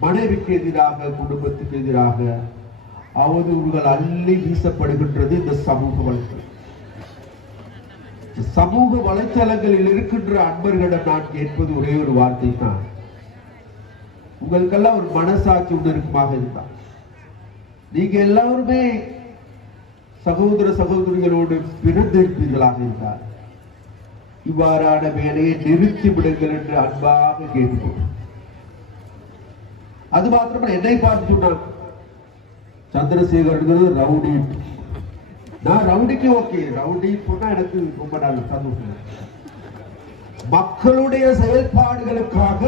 மனைவிக்கு எதிராக குடும்பத்துக்கு எதிராக அவதூறுகள் அள்ளி வீசப்படுகின்றது இந்த சமூக வலைத்தளம். சமூக வலைத்தளங்களில் இருக்கின்ற அன்பர்களிடம் நான் கேட்பது ஒரே ஒரு வார்த்தை தான் உங்களுக்கெல்லாம் ஒரு மனசாட்சி உணர்வுமாக இருந்தா நீங்க எல்லாருமே சகோதர சகோதரிகளோடு பிறந்திருப்பீர்களாக இருந்தால் இவ்வாறான வேலையை நிறுத்தி விடுங்கள் என்று அன்பாக கேட்போம் அது மாத்திரமல்ல என்னை பார்த்து சொன்னான் சந்திரசேகர்ங்கிறது ரவுடி. நான் ரவுடிக்கு ஓகே. ரவுடி சொன்னா எனக்கு ரொம்ப நல்ல சந்தோஷம். மக்களுடைய செயல்பாடுகளுக்காக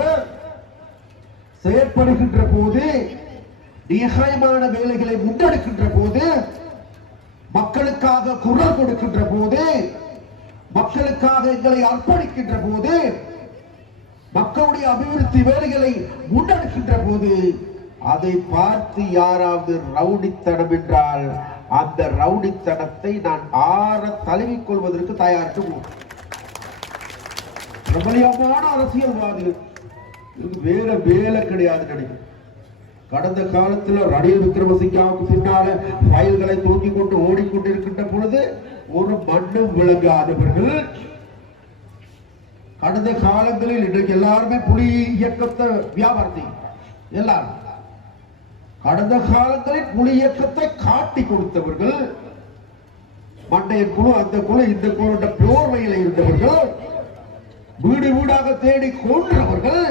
செயற்படுகின்ற போது நியாயமான வேலைகளை முன்னெடுக்கின்ற போது மக்களுக்காக குரல் கொடுக்கின்ற போது மக்களுக்காக எங்களை அர்ப்பணிக்கின்ற போது மக்களுடைய அபிவிருத்தி வேலைகளை முன்னெடுக்கின்ற போது அதை பார்த்து யாராவது ரவுடித்தனம் என்றால் அந்த ரவுடித்தனத்தை நான் ஆற தழுவிக் கொள்வதற்கு தயாரித்து பிரபலியமான அரசியல்வாதிகள் இதுக்கு வேற வேலை கிடையாது நினைக்கிறேன். கடந்த காலத்துல ரணில் விக்ரமசிங்காவுக்கு பின்னால ஃபைல்களை தூக்கி கொண்டு ஓடிக்கொண்டிருக்கின்ற பொழுது ஒரு மண்ணும் விளங்காதவர்கள் கடந்த காலங்களில் இன்றைக்கு எல்லாருமே புலி இயக்கத்தை வியாபாரத்தை எல்லாரும். கடந்த காலங்களில் புலி இயக்கத்தை காட்டி கொடுத்தவர்கள் மண்டைய குழு அந்த குழு இந்த குழு போர்வையில் இருந்தவர்கள் வீடு வீடாக தேடி கொன்றவர்கள்